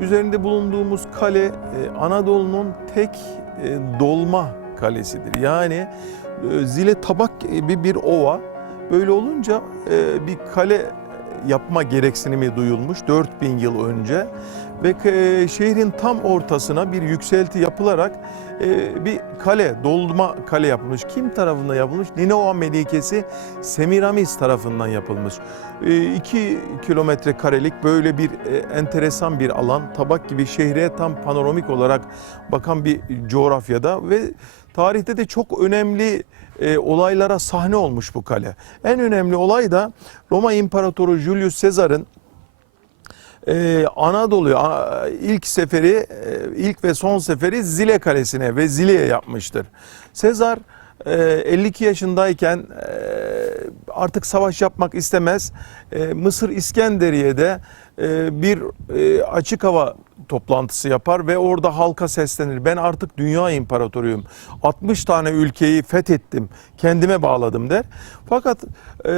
üzerinde bulunduğumuz kale e, Anadolu'nun tek e, dolma kalesidir. Yani e, Zile Tabak gibi bir ova. Böyle olunca bir kale yapma gereksinimi duyulmuş 4000 yıl önce ve e, şehrin tam ortasına bir yükselti yapılarak e, bir kale, dolma kale yapılmış. Kim tarafından yapılmış? Ninova Melikesi Semiramis tarafından yapılmış. 2 kilometre karelik böyle bir e, enteresan bir alan. Tabak gibi şehre tam panoramik olarak bakan bir coğrafyada ve tarihte de çok önemli e, olaylara sahne olmuş bu kale. En önemli olay da Roma İmparatoru Julius Caesar'ın ee, Anadolu'ya ilk seferi, e, ilk ve son seferi Zile Kalesi'ne ve Zile'ye yapmıştır. Sezar e, 52 yaşındayken e, artık savaş yapmak istemez. E, Mısır İskenderiye'de e, bir e, açık hava toplantısı yapar ve orada halka seslenir. Ben artık dünya imparatoruyum. 60 tane ülkeyi fethettim. Kendime bağladım der. Fakat e,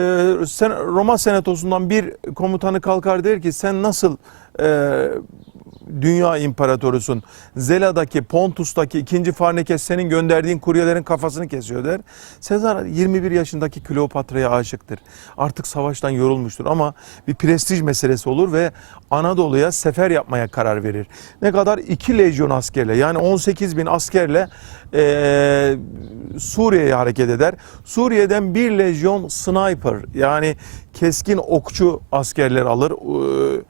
Roma senatosundan bir komutanı kalkar der ki sen nasıl e, dünya imparatorusun. Zela'daki, Pontus'taki ikinci Farnekes senin gönderdiğin kuryelerin kafasını kesiyor der. Sezar 21 yaşındaki Kleopatra'ya aşıktır. Artık savaştan yorulmuştur ama bir prestij meselesi olur ve Anadolu'ya sefer yapmaya karar verir. Ne kadar? 2 lejyon askerle yani 18 bin askerle eee, Suriye'ye hareket eder. Suriye'den bir lejyon sniper yani keskin okçu askerler alır. Eee,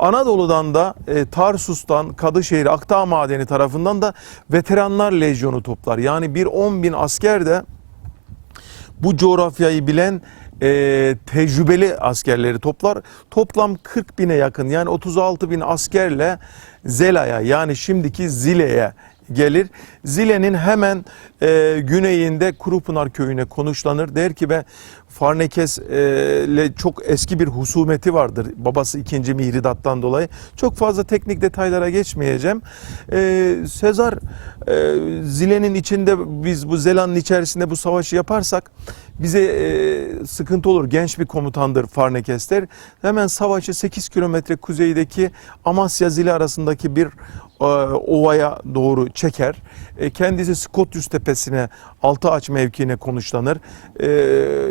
Anadolu'dan da e, Tarsus'tan, Kadışehir, Akdağ Madeni tarafından da veteranlar lejyonu toplar. Yani bir 10 bin asker de bu coğrafyayı bilen e, tecrübeli askerleri toplar. Toplam 40 bine yakın yani 36 bin askerle Zela'ya yani şimdiki Zile'ye gelir. Zile'nin hemen e, güneyinde Kurupınar köyüne konuşlanır. Der ki ben Farnekes e, çok eski bir husumeti vardır. Babası 2. Mihridat'tan dolayı. Çok fazla teknik detaylara geçmeyeceğim. E, Sezar e, Zile'nin içinde biz bu Zela'nın içerisinde bu savaşı yaparsak bize e, sıkıntı olur. Genç bir komutandır Farnekesler. Hemen savaşı 8 kilometre kuzeydeki Amasya Zile arasındaki bir ovaya doğru çeker. E, kendisi Skotyus tepesine, altı aç mevkiine konuşlanır. E,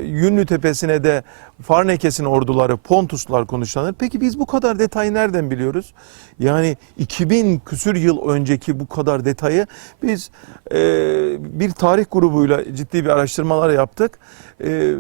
Yünlü tepesine de Farnekes'in orduları, Pontuslar konuşlanır. Peki biz bu kadar detayı nereden biliyoruz? Yani 2000 küsür yıl önceki bu kadar detayı biz e, bir tarih grubuyla ciddi bir araştırmalar yaptık. E,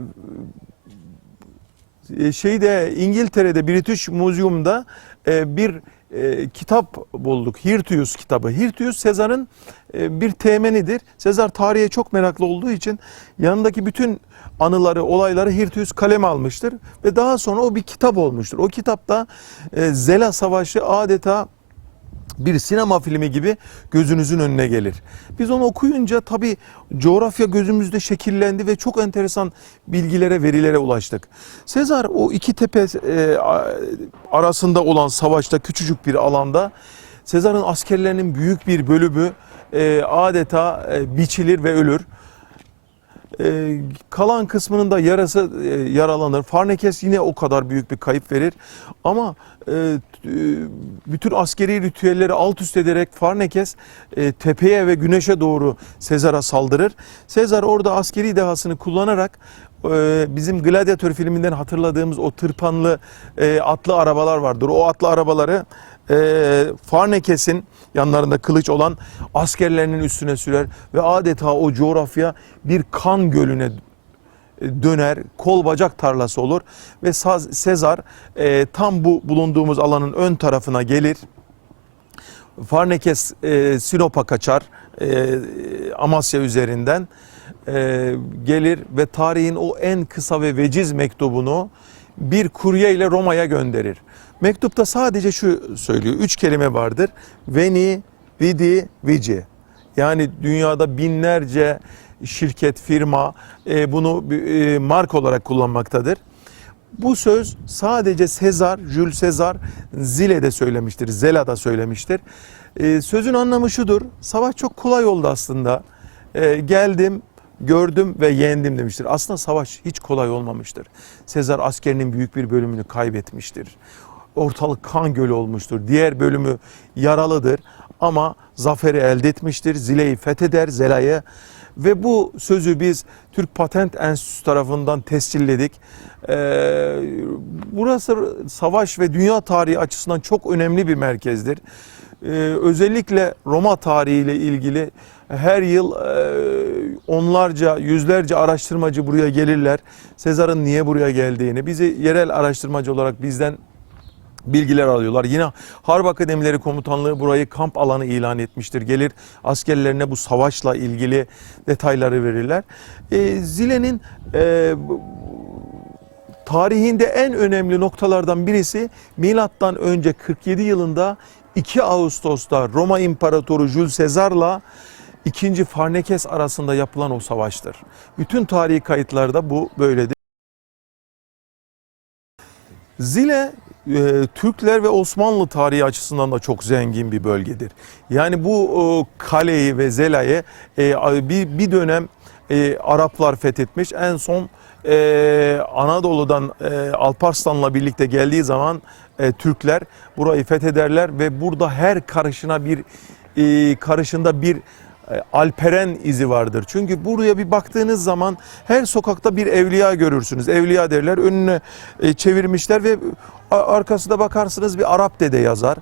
e, şeyde İngiltere'de British Museum'da e, bir e, kitap bulduk. Hirtius kitabı. Hirtius Sezar'ın e, bir temenidir. Sezar tarihe çok meraklı olduğu için yanındaki bütün anıları, olayları Hirtius kaleme almıştır ve daha sonra o bir kitap olmuştur. O kitapta e, Zela Savaşı adeta bir sinema filmi gibi gözünüzün önüne gelir. Biz onu okuyunca tabii coğrafya gözümüzde şekillendi ve çok enteresan bilgilere, verilere ulaştık. Sezar o iki tepe e, arasında olan savaşta küçücük bir alanda Sezar'ın askerlerinin büyük bir bölümü e, adeta e, biçilir ve ölür. Ee, kalan kısmının da yarası e, yaralanır. Farnekes yine o kadar büyük bir kayıp verir. Ama e, e, bütün askeri ritüelleri alt üst ederek Farnekes e, tepeye ve güneşe doğru Sezar'a saldırır. Sezar orada askeri dehasını kullanarak e, bizim Gladiator filminden hatırladığımız o tırpanlı e, atlı arabalar vardır. O atlı arabaları e, Farnekes'in yanlarında kılıç olan askerlerinin üstüne sürer ve adeta o coğrafya bir kan gölüne döner, kol bacak tarlası olur ve Sezar e, tam bu bulunduğumuz alanın ön tarafına gelir. Farnekes e, Sinop'a kaçar e, Amasya üzerinden e, gelir ve tarihin o en kısa ve veciz mektubunu bir kurye ile Roma'ya gönderir. Mektupta sadece şu söylüyor, üç kelime vardır. Veni, vidi, vici. Yani dünyada binlerce şirket, firma e, bunu e, mark olarak kullanmaktadır. Bu söz sadece Sezar, Jules Sezar Zile'de söylemiştir, Zela'da söylemiştir. Ee, sözün anlamı şudur, savaş çok kolay oldu aslında. Geldim, gördüm ve yendim demiştir. Aslında savaş hiç kolay olmamıştır. Sezar askerinin büyük bir bölümünü kaybetmiştir. Ortalık kan gölü olmuştur. Diğer bölümü yaralıdır ama zaferi elde etmiştir. Zile'yi fetheder, Zela'yı ve bu sözü biz Türk Patent Enstitüsü tarafından tescilledik. Ee, burası savaş ve dünya tarihi açısından çok önemli bir merkezdir. Ee, özellikle Roma tarihiyle ilgili her yıl e, onlarca, yüzlerce araştırmacı buraya gelirler. Sezar'ın niye buraya geldiğini, bizi yerel araştırmacı olarak bizden bilgiler alıyorlar. Yine Harp Akademileri Komutanlığı burayı kamp alanı ilan etmiştir. Gelir askerlerine bu savaşla ilgili detayları verirler. E, Zile'nin e, tarihinde en önemli noktalardan birisi milattan önce 47 yılında 2 Ağustos'ta Roma İmparatoru Jules Sezar'la 2. Farnekes arasında yapılan o savaştır. Bütün tarihi kayıtlarda bu böyledir. Zile e, Türkler ve Osmanlı tarihi açısından da çok zengin bir bölgedir. Yani bu e, kaleyi ve Zela'yı e, bir, bir dönem e, Araplar fethetmiş. En son e, Anadolu'dan e, Alparslan'la birlikte geldiği zaman e, Türkler burayı fethederler ve burada her karışına bir e, karışında bir e, alperen izi vardır. Çünkü buraya bir baktığınız zaman her sokakta bir evliya görürsünüz. Evliya derler önüne e, çevirmişler ve arkasında bakarsınız bir Arap dede yazar.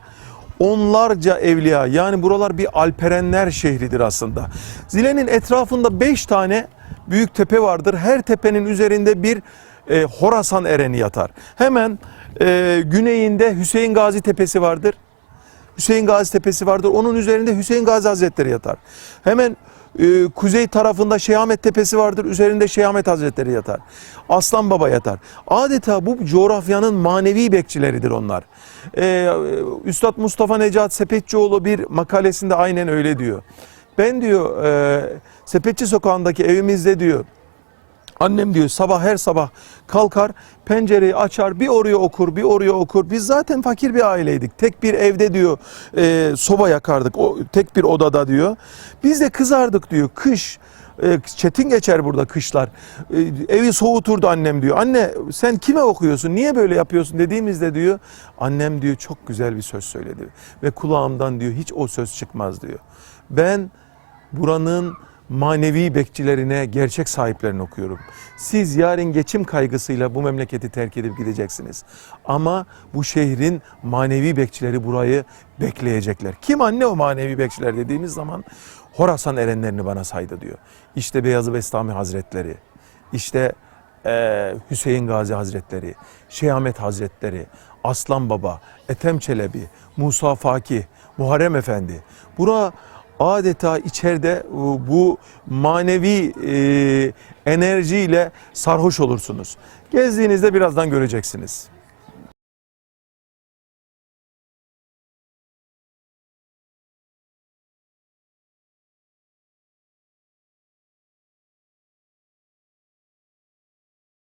Onlarca evliya yani buralar bir alperenler şehridir aslında. Zile'nin etrafında beş tane büyük tepe vardır. Her tepenin üzerinde bir e, Horasan ereni yatar. Hemen e, güneyinde Hüseyin Gazi Tepesi vardır. Hüseyin Gazi Tepesi vardır. Onun üzerinde Hüseyin Gazi Hazretleri yatar. Hemen e, kuzey tarafında Şeyhamet Tepesi vardır. Üzerinde Şeyhamet Hazretleri yatar. Aslan Baba yatar. Adeta bu coğrafyanın manevi bekçileridir onlar. E, Üstad Mustafa Necat Sepetçioğlu bir makalesinde aynen öyle diyor. Ben diyor e, Sepetçi Sokağı'ndaki evimizde diyor Annem diyor sabah her sabah kalkar pencereyi açar bir oraya okur bir oraya okur. Biz zaten fakir bir aileydik. Tek bir evde diyor e, soba yakardık o tek bir odada diyor. Biz de kızardık diyor kış e, çetin geçer burada kışlar. E, evi soğuturdu annem diyor. Anne sen kime okuyorsun niye böyle yapıyorsun dediğimizde diyor. Annem diyor çok güzel bir söz söyledi ve kulağımdan diyor hiç o söz çıkmaz diyor. Ben buranın manevi bekçilerine, gerçek sahiplerine okuyorum. Siz yarın geçim kaygısıyla bu memleketi terk edip gideceksiniz. Ama bu şehrin manevi bekçileri burayı bekleyecekler. Kim anne o manevi bekçiler dediğimiz zaman Horasan erenlerini bana saydı diyor. İşte Beyazı Bestami Hazretleri, işte eee, Hüseyin Gazi Hazretleri, Şeyhamet Hazretleri, Aslan Baba, Ethem Çelebi, Musa Fakih, Muharrem Efendi. Bura adeta içeride e, bu manevi e, enerjiyle sarhoş olursunuz. Gezdiğinizde birazdan göreceksiniz.